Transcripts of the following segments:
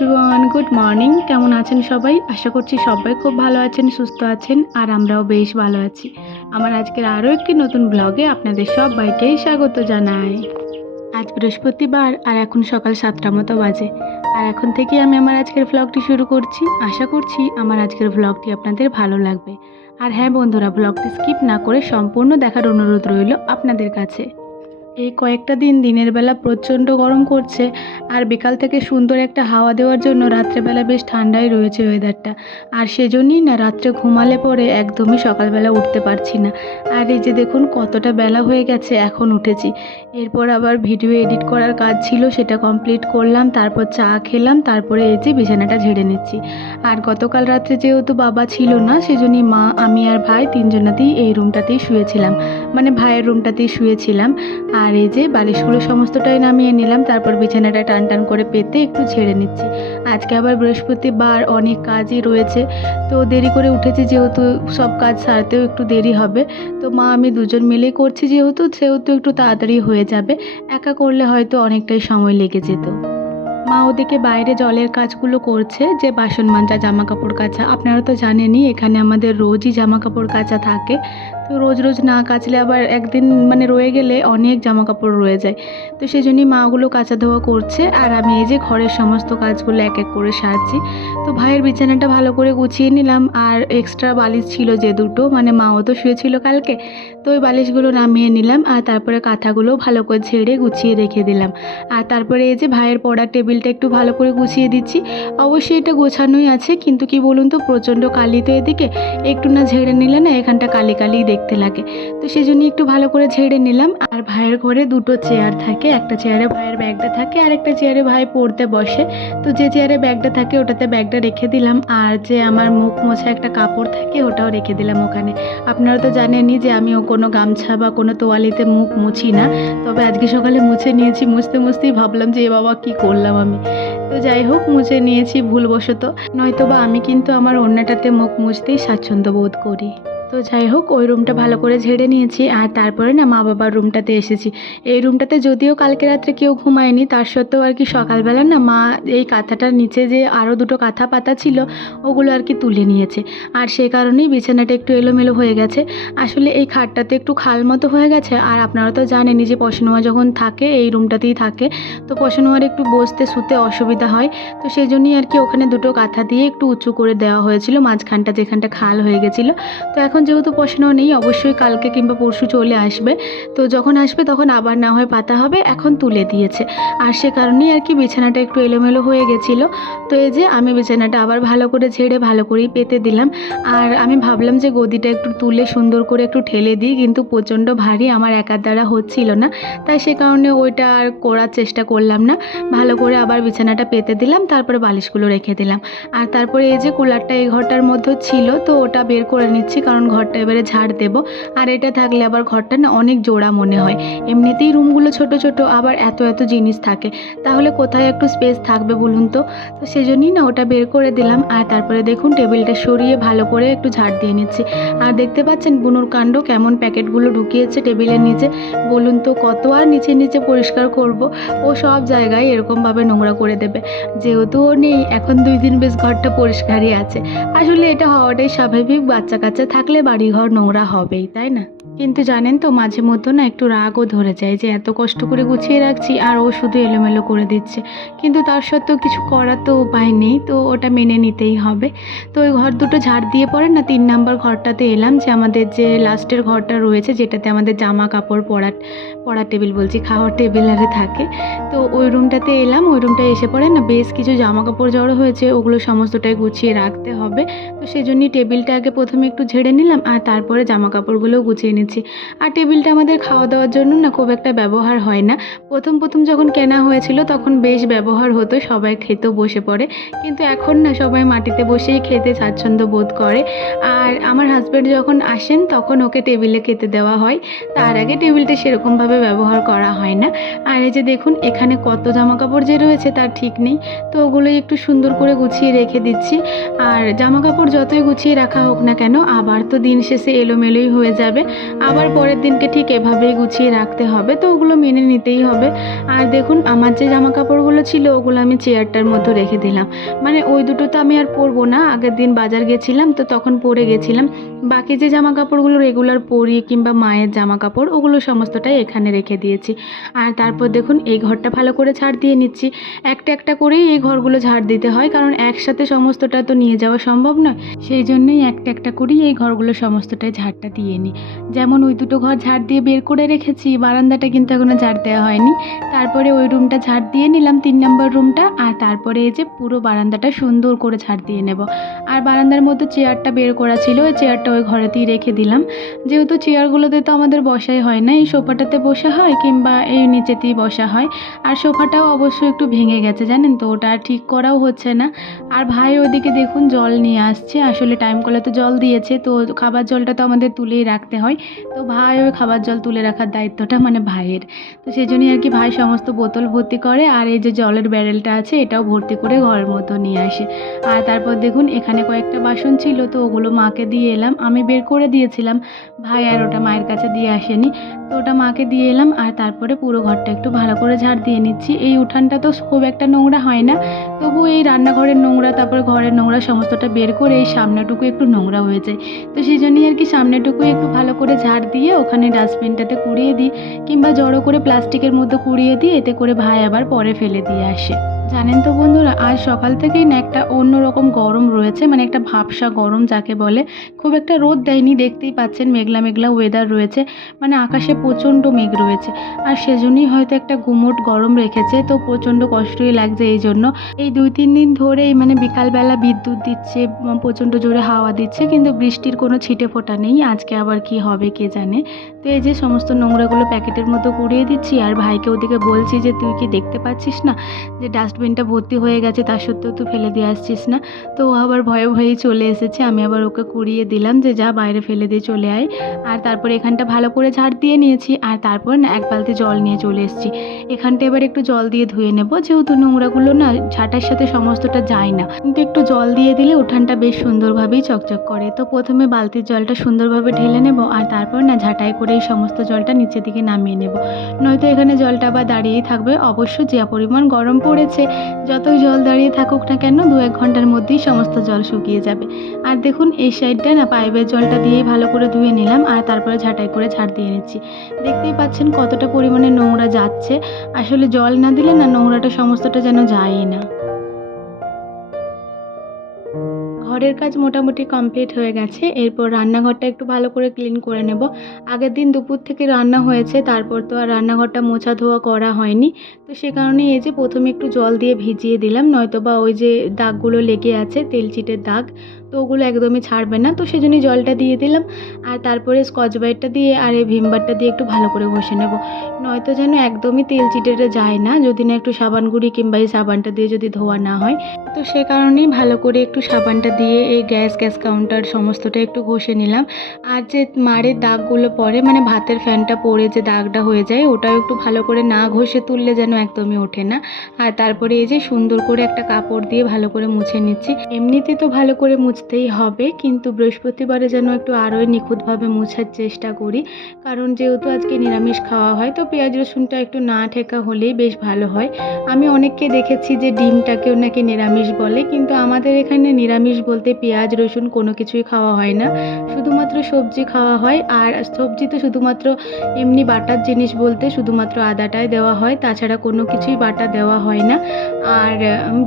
Everyone, good morning. কেমন আছেন সবাই? আশা করছি সবাই খুব ভালো আছেন, সুস্থ আছেন, আর আমরাও বেশ ভালো আছি। আমার আজকের আরও একটি নতুন ব্লগে আপনাদের সবাইকেই স্বাগত জানাই। আজ বৃহস্পতিবার আর এখন সকাল 7টা মতো বাজে। আর এখন থেকে আমি আমার আজকের ব্লগটি শুরু করছি। আশা করছি আমার আজকের ব্লগটি আপনাদের ভালো লাগবে। আর হ্যাঁ বন্ধুরা, ব্লগটি স্কিপ না করে সম্পূর্ণ দেখার অনুরোধ রইল আপনাদের কাছে। এই কয়েকটা দিন দিনের বেলা প্রচণ্ড গরম করছে, আর বিকাল থেকে সুন্দর একটা হাওয়া দেওয়ার জন্য রাত্রেবেলা বেশ ঠান্ডাই রয়েছে ওয়েদারটা। আর সেজন্যই না রাত্রে ঘুমালে পরে একদমই সকালবেলা উঠতে পারছি না। আর এই যে দেখুন কতটা বেলা হয়ে গেছে, এখন উঠেছি। এরপর আবার ভিডিও এডিট করার কাজ ছিল, সেটা কমপ্লিট করলাম, তারপর চা খেলাম, তারপরে এই যে বিছানাটা ঝেড়ে নিচ্ছি। আর গতকাল রাত্রে যেহেতু বাবা ছিল না, সেজন্যই মা, আমি আর ভাই তিনজনাতেই এই রুমটাতেই শুয়েছিলাম, মানে ভাইয়ের রুমটাতেই শুয়েছিলাম। আর এই যে বালিশগুলো সমস্তটাই নামিয়ে নিলাম, তারপর বিছানাটা টান টান করে পেতে একটু ঝেড়ে নিচ্ছি। আজকে আবার বৃহস্পতিবার, অনেক কাজই রয়েছে, তো দেরি করে উঠেছি যেহেতু সব কাজ সারতেও একটু দেরি হবে। তো মা আমি দুজন মিলেই করছি যেহেতু সেহেতু একটু তাড়াতাড়ি হয়ে যাবে। একা করলে হয়তো অনেকটাই সময় লেগে যেত। মা ওদিকে বাইরে জলের কাজগুলো করছে, যে বাসন মাজা, জামা কাপড় কাচা। আপনারা তো জানেনই এখানে আমাদের রোজই জামা কাপড় কাচা থাকে। তো রোজ রোজ না কাচলে আবার একদিন মানে রয়ে গেলে অনেক জামা কাপড় রয়ে যায়। তো সেই জন্যই মা ওগুলো কাচা ধোয়া করছে, আর আমি এই যে ঘরের সমস্ত কাজগুলো এক এক করে সারছি। তো ভাইয়ের বিছানাটা ভালো করে গুছিয়ে নিলাম, আর এক্সট্রা বালিশ ছিল যে দুটো, মানে মাও তো শুয়েছিল কালকে, তো ওই বালিশগুলো নামিয়ে নিলাম, আর তারপরে কাঁথাগুলো ভালো করে ঝেড়ে গুছিয়ে রেখে দিলাম। আর তারপরে এই যে ভাইয়ের পড়ার টেবিলটা একটু ভালো করে গুছিয়ে দিচ্ছি। অবশ্যই এটা গোছানোই আছে, কিন্তু কি বলুন তো, প্রচণ্ড কালি তো এদিকে, একটু না ঝেড়ে নিলে না এখানটা কালি কালিই দেখতে লাগে। তো সেই জন্য একটু ভালো করে ঝেড়ে নিলাম। আর ভাইয়ের ঘরে দুটো চেয়ার থাকে, একটা চেয়ারে ভাইয়ের ব্যাগটা থাকে, আর একটা চেয়ারে ভাই পড়তে বসে। তো যে চেয়ারে ব্যাগটা থাকে ওটাতে ব্যাগটা রেখে দিলাম, আর যে আমার মুখ মোছা একটা কাপড় থাকে ওটাও রেখে দিলাম ওখানে। আপনারা তো জানেনই যে আমি কোনো গামছা বা কোনো তোয়ালিতে মুখ মুছি না, তবে আজকে সকালে মুছে নিয়েছি। মুছতে মুছতেই ভাবলাম যে এ বাবা কী করলাম আমি। তো যাই হোক, মুছে নিয়েছি ভুলবশত, নয়তো বা আমি কিন্তু আমার ওড়নাটাতে মুখ মুছতেই স্বাচ্ছন্দ্য বোধ করি। তো যাই হোক, ওই রুমটা ভালো করে ঝেড়ে নিয়েছি, আর তারপরে না মা বাবার রুমটাতে এসেছি। এই রুমটাতে যদিও কালকে রাত্রে কেউ ঘুমায়নি, তার সত্ত্বেও আর কি সকালবেলা না মা এই কাঁথাটার নিচে যে আরও দুটো কাঁথা পাতা ছিল ওগুলো আর কি তুলে নিয়েছে। আর সেই কারণেই বিছানাটা একটু এলোমেলো হয়ে গেছে। আসলে এই খাটটাতে একটু খাল মতো হয়ে গেছে, আর আপনারা তো জানেনই যে পশনোয়া যখন থাকে এই রুমটাতেই থাকে, তো পশনোয়ার একটু বসতে শুতে অসুবিধা হয়। তো সেই জন্যই আর কি ওখানে দুটো কাঁথা দিয়ে একটু উঁচু করে দেওয়া হয়েছিল মাঝখানটা, যেখানটা খাল হয়ে গেছিলো। তো এখন যেহেতু পশানো নেই, অবশ্যই কালকে কিংবা পরশু চলে আসবে। তো যখন আসবে তখন আবার না হয় পাতা হবে, এখন তুলে দিয়েছে। আর সে কারণেই আর কি বিছানাটা একটু এলোমেলো হয়ে গেছিলো। তো এই যে আমি বিছানাটা আবার ভালো করে ঝেড়ে ভালো করেই পেতে দিলাম। আর আমি ভাবলাম যে গদিটা একটু তুলে সুন্দর করে একটু ঠেলে দিই, কিন্তু প্রচণ্ড ভারী, আমার একার দ্বারা হচ্ছিল না। তাই সে কারণে ওইটা আর করার চেষ্টা করলাম না। ভালো করে আবার বিছানাটা পেতে দিলাম, তারপরে বালিশগুলো রেখে দিলাম। আর তারপরে এই যে কুলারটা এই ঘরটার মধ্যে ছিল, তো ওটা বের করে নিচ্ছি, কারণ ঘরটা এবারে ঝাড় দেব। আর এটা থাকলে আবার ঘরটা না অনেক জোড়া মনে হয়। এমনিতেই রুমগুলো ছোট ছোট, আবার এত এত জিনিস থাকে, তাহলে কোথায় একটু স্পেস থাকবে বলুন তো। তো সেজন্যই না ওটা বের করে দিলাম। আর তারপরে দেখুন টেবিলটা সরিয়ে ভালো করে একটু ঝাড় দিয়ে নিচ্ছি। আর দেখতে পাচ্ছেন বুনুর কাণ্ড, কেমন প্যাকেটগুলো ঢুকিয়েছে টেবিলের নিচে। বলুন তো কত আর নিচে নিচে পরিষ্কার করব, ও সব জায়গায় এরকমভাবে নোংরা করে দেবে। যেহেতু ও নেই এখন 2 দিন বেশ ঘরটা পরিষ্কারই আছে। আসলে এটা হওয়াটাই স্বাভাবিক, বাচ্চা কাচ্চা থাকলে বাড়িঘর নোংরা হবেই, তাই না? কিন্তু জানেন তো, মাঝে মধ্যে না একটু রাগও ধরে যায় যে এত কষ্ট করে গুছিয়ে রাখছি আর ও শুধু এলোমেলো করে দিচ্ছে। কিন্তু তার সত্ত্বেও কিছু করার তো উপায় নেই, তো ওটা মেনে নিতেই হবে। তো ওই ঘর দুটো ঝাড় দিয়ে পরে না 3 নাম্বার ঘরটাতে এলাম, যে আমাদের যে লাস্টের ঘরটা রয়েছে, যেটাতে আমাদের জামা কাপড় পড়ার টেবিল বলছি, খাওয়ার টেবিল আরে থাকে। তো ওই রুমটাতে এলাম। ওই রুমটায় এসে পরে না বেশ কিছু জামা কাপড় জড়ো হয়েছে, ওগুলো সমস্তটাই গুছিয়ে রাখতে হবে। তো সেজন্যই টেবিলটা আগে প্রথমে একটু ঝেড়ে নিলাম, আর তারপরে জামা কাপড়গুলোও গুছিয়ে নিচ্ছি। আর টেবিলটা আমাদের খাওয়া দাওয়ার জন্য না খুব একটা ব্যবহার হয় না। প্রথম যখন কেনা হয়েছিল তখন বেশ ব্যবহার হতো, সবাই খেতেও বসে পড়ে, কিন্তু এখন না সবাই মাটিতে বসেই খেতে স্বাচ্ছন্দ্য বোধ করে। আর আমার হাজব্যান্ড যখন আসেন তখন ওকে টেবিলে খেতে দেওয়া হয়, তার আগে টেবিলটা সেরকমভাবে ব্যবহার করা হয় না। আর এই যে দেখুন এখানে কত জামা কাপড় যে রয়েছে তার ঠিক নেই, তো ওগুলোই একটু সুন্দর করে গুছিয়ে রেখে দিচ্ছি। আর জামা কাপড় যতই গুছিয়ে রাখা হোক না কেন, আবার তো দিন শেষে এলোমেলোই হয়ে যাবে। আবার পরের দিনকে ঠিক এভাবেই গুছিয়ে রাখতে হবে, তো ওগুলো মেনে নিতেই হবে। আর দেখুন আমার যে জামা কাপড়গুলো ছিল ওগুলো আমি চেয়ারটার মধ্যে রেখে দিলাম, মানে ওই দুটো তো আমি আর পরবো না, আগের দিন বাজার গেছিলাম তো তখন পরে গেছিলাম। বাকি যে জামা কাপড়গুলো রেগুলার পরি কিংবা মায়ের জামা কাপড় ওগুলো সমস্তটাই এখানে রেখে দিয়েছি। আর তারপর দেখুন এই ঘরটা ভালো করে ঝাড় দিয়ে নিচ্ছি। একটা একটা করেই এই ঘরগুলো ঝাড় দিতে হয়, কারণ একসাথে সমস্তটা তো নিয়ে যাওয়া সম্ভব নয়, সেই জন্যই একটা একটা করেই এই ঘরগুলো সমস্তটাই ঝাড়টা দিয়ে নিই। যেমন ওই দুটো ঘর ঝাড় দিয়ে বের করে রেখেছি, বারান্দাটা কিন্তু এখনও ঝাড় দেওয়া হয়নি। তারপরে ওই রুমটা ঝাড় দিয়ে নিলাম, 3 নম্বর রুমটা। আর তারপরে এই যে পুরো বারান্দাটা সুন্দর করে ঝাড় দিয়ে নেব। আর বারান্দার মধ্যে চেয়ারটা বের করা ছিল, ওই চেয়ারটা ওই ঘরেতেই রেখে দিলাম। যেহেতু চেয়ারগুলোতে তো আমাদের বসাই হয় না, এই সোফাটাতে বসা হয় কিংবা এই নিচেতেই বসা হয়। আর সোফাটাও অবশ্য একটু ভেঙে গেছে জানেন তো, ওটা আর ঠিক করাও হচ্ছে না। আর ভাই ওদিকে দেখুন জল নিয়ে আসছে, আসলে টাইম কলে তো জল দিয়েছে, তো খাবার জলটা তো আমাদের তুলেই রাখতে হয়। তো ভাই ওই খাবার জল তুলে রাখার দায়িত্বটা মানে ভাইয়ের, তো সেই জন্যই আর কি ভাই সমস্ত বোতল ভর্তি করে, আর এই যে জলের ব্যারেলটা আছে এটাও ভর্তি করে ঘরের মতো নিয়ে আসে। আর তারপর দেখুন এখানে কয়েকটা বাসন ছিল, তো ওগুলো মাকে দিয়ে এলাম, আমি বের করে দিয়েছিলাম, ভাই আর ওটা মায়ের কাছে দিয়ে আসেনি, তো ওটা মাকে দিয়ে এলাম। আর তারপরে পুরো ঘরটা একটু ভালো করে ঝাড় দিয়ে নিচ্ছি। এই উঠানটা তো খুব একটা নোংরা হয় না, তবু এই রান্নাঘরের নোংরা তারপর ঘরের নোংরা সমস্তটা বের করে এই সামনেটুকু একটু নোংরা হয়ে যায়, তো সেই জন্যই আর কি সামনেটুকু একটু ভালো করে ঝাড় দিয়ে ওখানে ডাস্টবিনটাতে কুড়িয়ে দিই, কিংবা জড়ো করে প্লাস্টিকের মধ্যে কুড়িয়ে দিই, এতে করে ভাই আবার পরে ফেলে দিয়ে আসে। জানেন তো বন্ধুরা, আজ সকাল থেকেই না একটা অন্যরকম গরম রয়েছে, মানে একটা ভাবসা গরম যাকে বলে। খুব একটা রোদ দেয়নি, দেখতেই পাচ্ছেন মেঘলা মেঘলা ওয়েদার রয়েছে, মানে আকাশে প্রচণ্ড মেঘ রয়েছে। আর সেজন্যই হয়তো একটা গুমোট গরম রেখেছে, তো প্রচণ্ড কষ্টই লাগছে এই জন্য। এই 2-3 দিন ধরেই মানে বিকালবেলা বিদ্যুৎ দিচ্ছে, প্রচণ্ড জোরে হাওয়া দিচ্ছে, কিন্তু বৃষ্টির কোনো ছিটে ফোঁটা নেই। আজকে আবার কি হবে কে জানে। তো এই যে সমস্ত নোংরাগুলো প্যাকেটের মতো কুড়িয়ে দিচ্ছি, আর ভাইকে ওদিকে বলছি যে তুই কি দেখতে পাচ্ছিস না যে ডাস্টবিনটা ভর্তি হয়ে গেছে, তা সত্ত্বেও তুই ফেলে দিয়ে আসছিস না। তো ও আবার ভয়ে ভয়েই চলে এসেছে, আমি আবার ওকে কুড়িয়ে দিলাম যে যা বাইরে ফেলে দিয়ে চলে আয়। আর তারপরে এখানটা ভালো করে ঝাড় দিয়ে নিয়েছি, আর তারপর না 1 বালতি জল নিয়ে চলে এসেছি। এখানটা এবার একটু জল দিয়ে ধুয়ে নেব, যেহেতু নোংরাগুলো না ঝাঁটার সাথে সমস্তটা যায় না, কিন্তু একটু জল দিয়ে দিলে উঠানটা বেশ সুন্দরভাবেই চকচক করে। তো প্রথমে বালতির জলটা সুন্দরভাবে ঢেলে নেব, আর তারপর না ঝাঁটাই করে এই সমস্ত জলটা নিচের দিকে নামিয়ে নেব, নয়তো এখানে জলটা আবার দাঁড়িয়েই থাকবে। অবশ্য যে পরিমাণ গরম পড়েছে, যতই জল দাঁড়িয়ে থাকুক না কেন 2-1 ঘন্টার মধ্যেই সমস্ত জল শুকিয়ে যাবে। আর দেখুন এই সাইডটা না পাইপের জলটা দিয়েই ভালো করে ধুয়ে নিলাম, আর তারপরে ঝাঁটাই করে ঝাড় দিয়ে নিচ্ছি। দেখতেই পাচ্ছেন কতটা পরিমাণে নোংরা যাচ্ছে, আসলে জল না দিলে না নোংরাটা সমস্তটা যেন যায়ই না। ঘরের কাজ মোটামুটি কমপ্লিট হয়ে গেছে, এরপর রান্নাঘরটা একটু ভালো করে ক্লিন করে নেব। আগের দিন দুপুর থেকে রান্না হয়েছে, তারপর তো আর রান্নাঘরটা মোছা ধোয়া করা হয়নি, তো সে কারণে এই যে প্রথমে একটু জল দিয়ে ভিজিয়ে দিলাম, নয়তো বা ওই যে দাগগুলো লেগে আছে তেলচিটের দাগ, তো ওগুলো একদমই ছাড়বে না, তো সেই জন্যই জলটা দিয়ে দিলাম। আর তারপরে স্কচ ব্রাইটটা দিয়ে আর এই ভিম বারটা দিয়ে একটু ভালো করে ঘষে নেব, নয়তো যেন একদমই তেল চিটেটা যায় না যদি না একটু সাবান গুঁড়ি কিংবা এই সাবানটা দিয়ে যদি ধোয়া না হয়। তো সে কারণেই ভালো করে একটু সাবানটা দিয়ে এই গ্যাস কাউন্টার সমস্তটা একটু ঘষে নিলাম। আর যে মাড়ের দাগগুলো পড়ে, মানে ভাতের ফ্যানটা পড়ে যে দাগটা হয়ে যায়, ওটাও একটু ভালো করে না ঘষে তুললে যেন একদমই ওঠে না। আর তারপরে এই যে সুন্দর করে একটা কাপড় দিয়ে ভালো করে মুছে নিচ্ছি। এমনিতে তো ভালো করে মুছতেই হবে, কিন্তু বৃহস্পতিবারে যেন একটু আরোই নিখুঁতভাবে মুছার চেষ্টা করি, কারণ যেহেতু আজকে নিরামিষ খাওয়া হয়, তো পেঁয়াজ রসুনটা একটু না ঠেকা হলেই বেশ ভালো হয়। আমি অনেককে দেখেছি যে ডিমটাকেও নাকি নিরামিষ বলে, কিন্তু আমাদের এখানে নিরামিষ বলতে পেঁয়াজ রসুন কোনো কিছুই খাওয়া হয় না, শুধুমাত্র সবজি খাওয়া হয়। আর সবজি তো শুধুমাত্র এমনি বাটার জিনিস বলতে শুধুমাত্র আদাটাই দেওয়া হয়, তাছাড়া কোনো কিছুই বাটা দেওয়া হয় না। আর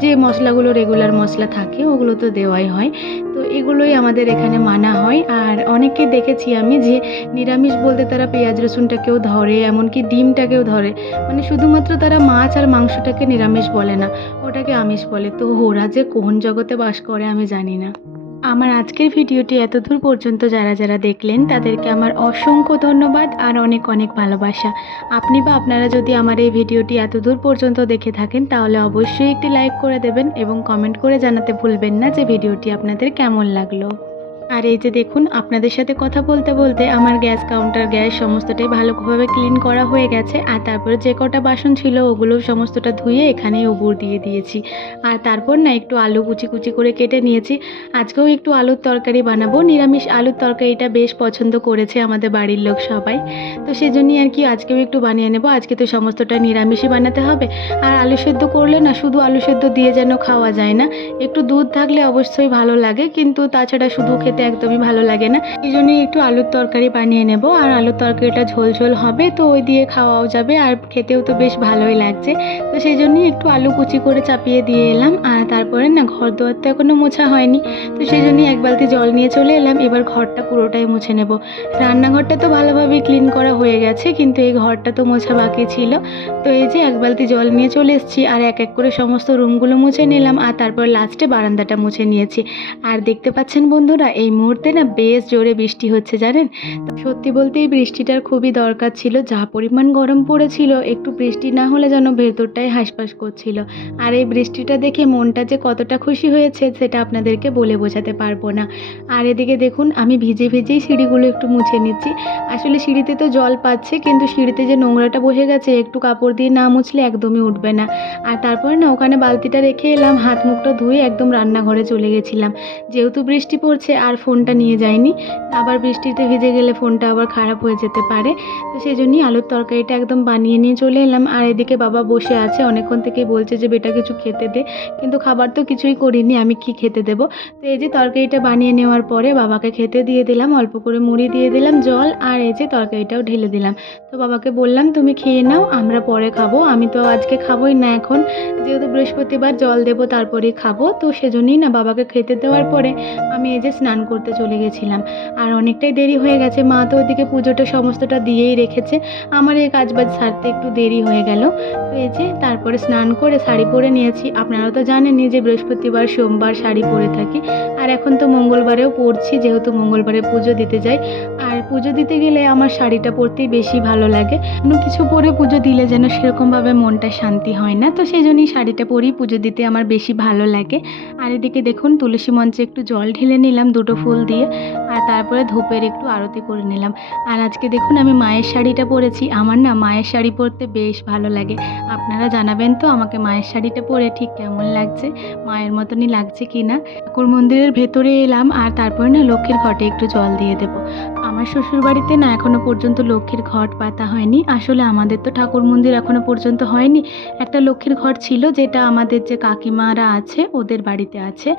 যে মশলাগুলো রেগুলার মশলা থাকে ওগুলো তো দেওয়াই হয়, তো এগুলোই আমাদের এখানে মানা হয়। আর অনেককে দেখেছি আমি যে নিরামিষ বলতে তারা পেঁয়াজ রসুনটাকেও ধরে, এমনকি ডিমটাকেও ধরে, মানে শুধুমাত্র তারা মাছ আর মাংসটাকে নিরামিষ বলে না, ওটাকে আমিষ বলে। তো ওরা যে কোন জগতে বাস করে আমি জানি না। আমার আজকের ভিডিওটি এতদূর পর্যন্ত যারা যারা দেখলেন তাদেরকে আমার অসংখ্য ধন্যবাদ আর অনেক অনেক ভালোবাসা। আপনি বা আপনারা যদি আমার এই ভিডিওটি এতদূর পর্যন্ত দেখে থাকেন তাহলে অবশ্যই একটি লাইক করে দেবেন এবং কমেন্ট করে জানাতে ভুলবেন না যে ভিডিওটি আপনাদের কেমন লাগলো। আর এই যে দেখুন, আপনাদের সাথে কথা বলতে বলতে আমার গ্যাস কাউন্টার, গ্যাস সমস্তটাই ভালোভাবে ক্লিন করা হয়ে গেছে। আর তারপরে যে কটা বাসন ছিল ওগুলো সমস্তটা ধুয়ে এখানেই উবুর দিয়ে দিয়েছি। আর তারপর না একটু আলু কুচি কুচি করে কেটে নিয়েছি। আজকেও একটু আলুর তরকারি বানাবো। নিরামিষ আলুর তরকারিটা বেশ পছন্দ করেছে আমাদের বাড়ির লোক সবাই। তো সেজন্যই আর কি আজকেও একটু বানিয়ে নেব। আজকে তো সমস্তটা নিরামিষই বানাতে হবে। আর আলু সেদ্ধ করলে না শুধু আলু সেদ্ধ দিয়ে যেন খাওয়া যায় না, একটু দুধ থাকলে অবশ্যই ভালো লাগে, কিন্তু তাছাড়া শুধু খেতে একদমই ভালো লাগে না। এই জন্যই একটু আলুর তরকারি বানিয়ে নেব। আর আলুর তরকারিটা ঝোল ঝোল হবে, তো ওই দিয়ে খাওয়াও যাবে আর খেতেও তো বেশ ভালোই লাগছে। তো সেই জন্যই একটু আলু কুচি করে চাপিয়ে দিয়ে এলাম। আর তারপরে না ঘর দুয়ার তো এখনও মোছা হয়নি, তো সেই জন্যই এক বালতি জল নিয়ে চলে এলাম। এবার ঘরটা পুরোটাই মুছে নেব। রান্নাঘরটা তো ভালোভাবে ক্লিন করা হয়ে গেছে, কিন্তু এই ঘরটা তো মোছা বাকি ছিল। তো এই যে এক বালতি জল নিয়ে চলে এসেছি আর এক এক করে সমস্ত রুমগুলো মুছে নিলাম। আর তারপর লাস্টে বারান্দাটা মুছে নিয়েছি। আর দেখতে পাচ্ছেন বন্ধুরা, এই মুহূর্তে না বেশ জোরে বৃষ্টি হচ্ছে জানেন। সত্যি বলতে এই বৃষ্টিটার খুবই দরকার ছিল। যা পরিমাণ গরম পড়েছিল, একটু বৃষ্টি না হলে যেন ভেতরটাই হাঁসফাঁস করছিল। আর এই বৃষ্টিটা দেখে মনটা যে কতটা খুশি হয়েছে সেটা আপনাদেরকে বলে বোঝাতে পারবো না। আর এদিকে দেখুন, আমি ভিজে ভিজেই সিঁড়িগুলো একটু মুছে নিচ্ছি। আসলে সিঁড়িতে তো জল পাচ্ছে, কিন্তু সিঁড়িতে যে নোংরাটা বসে গেছে একটু কাপড় দিয়ে না মুছলে একদমই উঠবে না। আর তারপর না ওখানে বালতিটা রেখে এলাম, হাত মুখটা ধুয়ে একদম রান্নাঘরে চলে গেছিলাম। যেহেতু বৃষ্টি পড়ছে আর ফোনটা নিয়ে যাইনি, আবার বৃষ্টিতে ভিজে গেলে ফোনটা আবার খারাপ হয়ে যেতে পারে। তো সেই জন্যই আলুর তরকারিটা একদম বানিয়ে নিয়ে চলে এলাম। আর এদিকে বাবা বসে আছে, অনেকক্ষণ থেকেই বলছে যে বেটা কিছু খেতে দে, কিন্তু খাবার তো কিছুই করিনি, আমি কি খেতে দেবো। তো এই যে তরকারিটা বানিয়ে নেওয়ার পরে বাবাকে খেতে দিয়ে দিলাম, অল্প করে মুড়ি দিয়ে দিলাম, জল, আর এই যে তরকারিটাও ঢেলে দিলাম। তো বাবাকে বললাম তুমি খেয়ে নাও, আমরা পরে খাবো। আমি তো আজকে খাবোই না এখন, যেহেতু বৃহস্পতিবার, জল দেবো তারপরেই খাবো। তো সেজন্যই না বাবাকে খেতে দেওয়ার পরে আমি এই যে স্নান করতে চলে গেছিলাম। আর অনেকটাই দেরি হয়ে গেছে, মা তো ওইদিকে পুজোটা সমস্তটা দিয়েই রেখেছে, আমার এই কাজবাজ সারতে একটু দেরি হয়ে গেল। তো এই যে তারপরে স্নান করে শাড়ি পরে নিয়েছি। আপনারা তো জানেনই যে বৃহস্পতিবার সোমবার শাড়ি পরে থাকি। আর এখন তো মঙ্গলবারেও পরছি, যেহেতু মঙ্গলবারে পুজো দিতে যাই। আর পুজো দিতে গেলে আমার শাড়িটা পরতেই বেশি ভালো লাগে। কোনো কিছু পরে পুজো দিলে যেন সেরকমভাবে মনটা শান্তি হয় না, তো সেই জন্যই শাড়িটা পরেই পুজো দিতে আমার বেশি ভালো লাগে। আর এদিকে দেখুন, তুলসী মঞ্চে একটু জল ঢেলে নিলাম দুটো ফুল দিয়ে। আর তারপরে ধূপের একটু আরতি করে নিলাম। আর আজকে দেখুন আমি মায়ের শাড়িটা পরেছি। আমার না মায়ের শাড়ি পরতে বেশ ভালো লাগে। আপনারা জানাবেন তো আমাকে মায়ের শাড়িটা পরে ঠিক কেমন লাগছে, মায়ের মতনই লাগছে কি না। ঠাকুর মন্দিরের ভেতরে এলাম আর তারপরে না লক্ষ্মীর ঘটে একটু জল দিয়ে দেবো। আমার শ্বশুরবাড়িতে না এখনও পর্যন্ত লক্ষ্মীর ঘট পাতা হয়নি। আসলে আমাদের তো ঠাকুর মন্দির এখনও পর্যন্ত হয়নি। একটা লক্ষ্মীর ঘট ছিল, যেটা আমাদের যে কাকিমারা আছে ওদের বাড়িতে আছে।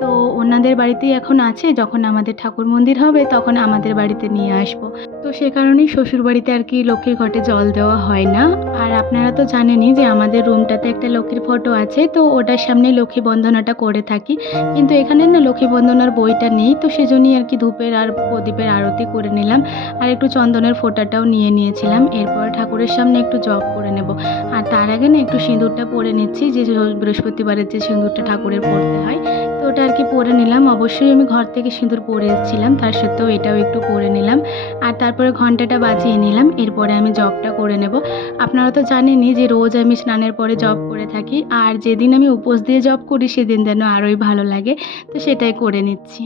তো ওনাদের বাড়িতেই এখন আছে, যখন আমাদের ঠাকুর মন্দির হবে তখন আমাদের বাড়িতে নিয়ে আসবো। তো সে কারণেই শ্বশুরবাড়িতে আর কি লক্ষ্মীর ঘটে জল দেওয়া হয় না। আর আপনারা তো জানেনই যে আমাদের রুমটাতে একটা লক্ষ্মীর ফটো আছে, তো ওটার সামনে লক্ষ্মী বন্দনাটা করে থাকি। কিন্তু এখানে না লক্ষ্মী বন্দনার বইটা নেই, তো সেজন্যই আর কি ধূপের আর প্রদীপের আরতি করে নিলাম। আর একটু চন্দনের ফোঁটাটাও নিয়ে নিয়েছিলাম। এরপর ঠাকুরের সামনে একটু জপ করে নেব। আর তার আগে না একটু সিঁদুরটা পরে নিচ্ছি, যে বৃহস্পতিবারের যে সিঁদুরটা ঠাকুরের পরতে হয়, তো ওটা আর কি পরে নিলাম। অবশ্যই আমি ঘর থেকে সিঁদুর পরে এসেছিলাম, তার সত্ত্বেও এটাও একটু পরে নিলাম। আর তারপরে ঘন্টাটা বাজিয়ে নিলাম। এরপরে আমি জপটা করে নেব। আপনারা তো জানেনই যে রোজ আমি স্নানের পরে জপ করে থাকি। আর যেদিন আমি উপোস দিয়ে জপ করি সেদিন যেন আরোই ভালো লাগে, তো সেটাই করে নিচ্ছি।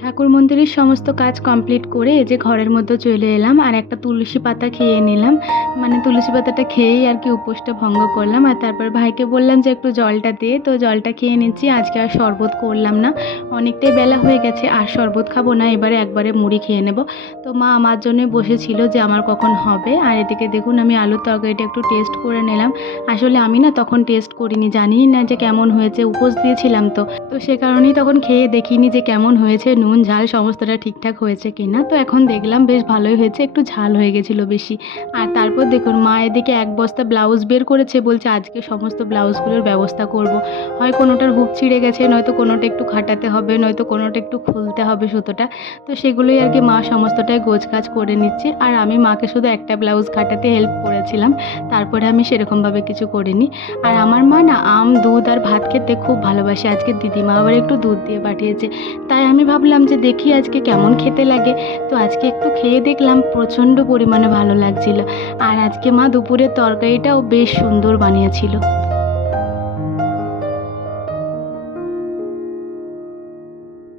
ঠাকুর মন্দিরের সমস্ত কাজ কমপ্লিট করে এই যে ঘরের মধ্যে চলে এলাম। আর একটা তুলসী পাতা খেয়ে নিলাম, মানে তুলসী পাতাটা খেয়েই আর কি উপোসটা ভঙ্গ করলাম। আর তারপর ভাইকে বললাম যে একটু জলটা দে, তো জলটা খেয়ে নিচ্ছি। আজকে আর শরবত করলাম না, অনেকটাই বেলা হয়ে গেছে, আর শরবত খাবো না, এবারে একবারে মুড়ি খেয়ে নেব। তো মা আমার জন্য বসেছিল যে আমার কখন হবে। আর এদিকে দেখুন আমি আলুর তরকারিটা একটু টেস্ট করে নিলাম। আসলে আমি না তখন টেস্ট করিনি, জানি না যে কেমন হয়েছে, উপোস দিয়েছিলাম তো সে কারণেই তখন খেয়ে দেখিনি যে কেমন হয়েছে, নুন ঝাল সমস্তটা ঠিকঠাক হয়েছে কিনা। তো এখন দেখলাম বেশ ভালোই হয়েছে, একটু ঝাল হয়ে গেছিলো বেশি। আর তারপর দেখুন মা এদিকে এক বস্তা ব্লাউজ বের করেছে, বলছে আজকে সমস্ত ব্লাউজগুলোর ব্যবস্থা করব। হয় কোনোটার হুক ছিঁড়ে গেছে, নয়তো কোনোটা একটু খাটাতে হবে, নয়তো কোনোটা একটু খুলতে হবে সুতোটা। তো সেগুলোই আর কি মা সমস্তটাই গোছগাছ করে নিচ্ছে। আর আমি মাকে শুধু একটা ব্লাউজ কাটাতে হেল্প করেছিলাম, তারপরে আমি সেরকমভাবে কিছু করিনি। আর আমার মা না আম, দুধ আর ভাত খেতে খুব ভালোবাসে। আজকে দিদিমা আবার একটু দুধ দিয়ে পাঠিয়েছে, তাই আমি ভাবলাম যে যে দেখি আজকে কেমন খেতে লাগে। তো আজকে একটু খেয়ে দেখলাম প্রচণ্ড পরিমাণে ভালো লাগছিল। আর আজকে মা দুপুরের তরকারিটাও বেশ সুন্দর বানিয়েছিল।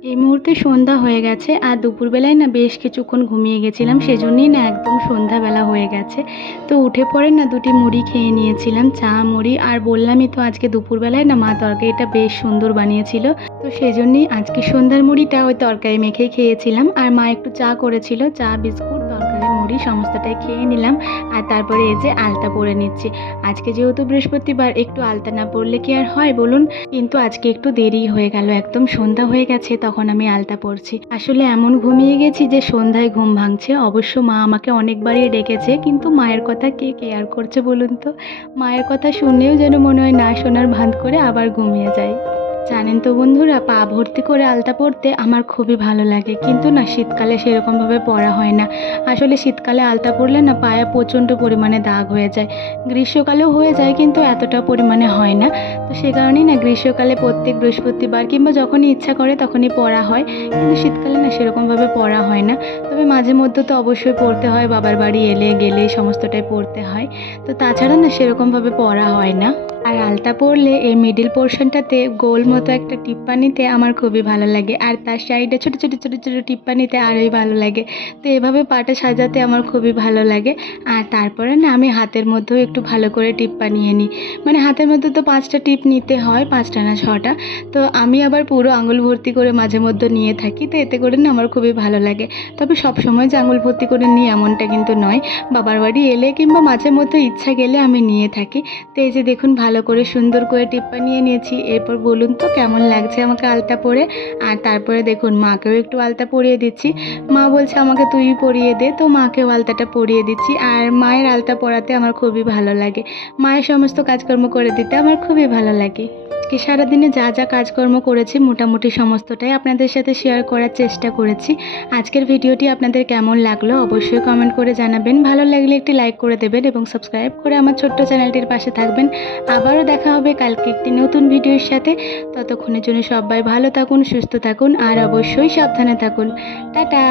এই মুহূর্তে সন্ধ্যা হয়ে গেছে আর দুপুরবেলায় না বেশ কিছুক্ষণ ঘুমিয়ে গেছিলাম, সেজন্যই না একদম সন্ধ্যাবেলা হয়ে গেছে। তো উঠে পড়ে না দুটি মুড়ি খেয়ে নিয়েছিলাম, চা মুড়ি। আর বললামই তো আজকে দুপুরবেলায় না মা তরকারিটা বেশ সুন্দর বানিয়েছিল। তো সেজন্যই আজকে সন্ধ্যার মুড়িটা ওই তরকারি মেখেই খেয়েছিলাম। আর মা একটু চা করেছিল, চা বিস্কুট তরকারি মুড়ি সমস্তটাই খেয়ে নিলাম। আর তারপরে এই যে আলতা পরে নিচ্ছি। আজকে যেহেতু বৃহস্পতিবার, একটু আলতা না পরলে কি আর হয় বলুন। কিন্তু আজকে একটু দেরি হয়ে গেল, একদম সন্ধ্যা হয়ে গেছে তখন আমি আলতা পরছি। আসলে এমন ঘুমিয়ে গেছি যে সন্ধ্যায় ঘুম ভাঙছে। অবশ্য মা আমাকে অনেকবারই ডেকেছে, কিন্তু মায়ের কথা কে কেয়ার করছে বলুন তো। মায়ের কথা শুনলেও যেন মনে হয় না শোনার ভান করে আবার ঘুমিয়ে যায়। জানেন তো বন্ধুরা, পা ভর্তি করে আলতা পরতে আমার খুবই ভালো লাগে, কিন্তু না শীতকালে সেরকমভাবে পরা হয় না। আসলে শীতকালে আলতা পরলে না পায়ে প্রচণ্ড পরিমাণে দাগ হয়ে যায়। গ্রীষ্মকালেও হয়ে যায় কিন্তু এতটা পরিমাণে হয় না। তো সে কারণেই না গ্রীষ্মকালে প্রত্যেক বৃহস্পতিবার কিংবা যখনই ইচ্ছা করে তখনই পরা হয়, কিন্তু শীতকালে না সেরকমভাবে পরা হয় না। তবে মাঝে মধ্যে তো অবশ্যই পরতে হয়, বাবার বাড়ি এলে গেলে সমস্তটাই পরতে হয়। তো তাছাড়া না সেরকমভাবে পরা হয় না। আর আলতা পরলে এই মিডিল পোর্শনটাতে গোল মতো একটা টিপ্পানিতে আমার খুবই ভালো লাগে, আর তার সাইডে ছোটো ছোটো ছোটো ছোটো টিপ্পানিতে আরোই ভালো লাগে। তো এভাবে পাটা সাজাতে আমার খুবই ভালো লাগে। আর তারপরে না আমি হাতের মধ্যেও একটু ভালো করে টিপ্পা নিয়ে নিই। মানে হাতের মধ্যে তো 5টা টিপ নিতে হয়, 5টা না 6টা। তো আমি আবার পুরো আঙুল ভর্তি করে মাঝে মধ্যে নিয়ে থাকি, তো এতে করে না আমার খুবই ভালো লাগে। তবে সব সময় যে আঙুল ভর্তি করে নিই এমনটা কিন্তু নয়। বাবার বাড়ি এলে কিংবা মাঝে মধ্যে ইচ্ছা গেলে আমি নিয়ে থাকি। তো এই যে দেখুন ভালো করে সুন্দর করে টিপ্পা নিয়ে নিয়েছি। এরপর বলুন তো কেমন লাগছে আমাকে আলতা পরে। আর তারপরে দেখুন মাকেও একটু আলতা পরিয়ে দিচ্ছি। মা বলছে আমাকে তুই পরিয়ে দে, তো মাকেও আলতাটা পরিয়ে দিচ্ছি। আর মায়ের আলতা পরাতে আমার খুবই ভালো লাগে। মায়ের সমস্ত কাজকর্ম করে দিতে আমার খুবই ভালো লাগে। আজকে সারাদিনে যা যা কাজকর্ম করেছি মোটামুটি সমস্তটাই আপনাদের সাথে শেয়ার করার চেষ্টা করেছি। আজকের ভিডিওটি আপনাদের কেমন লাগলো অবশ্যই কমেন্ট করে জানাবেন। ভালো লাগলে একটি লাইক করে দেবেন এবং সাবস্ক্রাইব করে আমার ছোট্ট চ্যানেলটির পাশে থাকবেন। আবারও দেখা হবে কালকে একটি নতুন ভিডিওর সাথে। ততক্ষণের জন্য সবাই ভালো থাকুন, সুস্থ থাকুন আর অবশ্যই সাবধানে থাকুন। টাটা।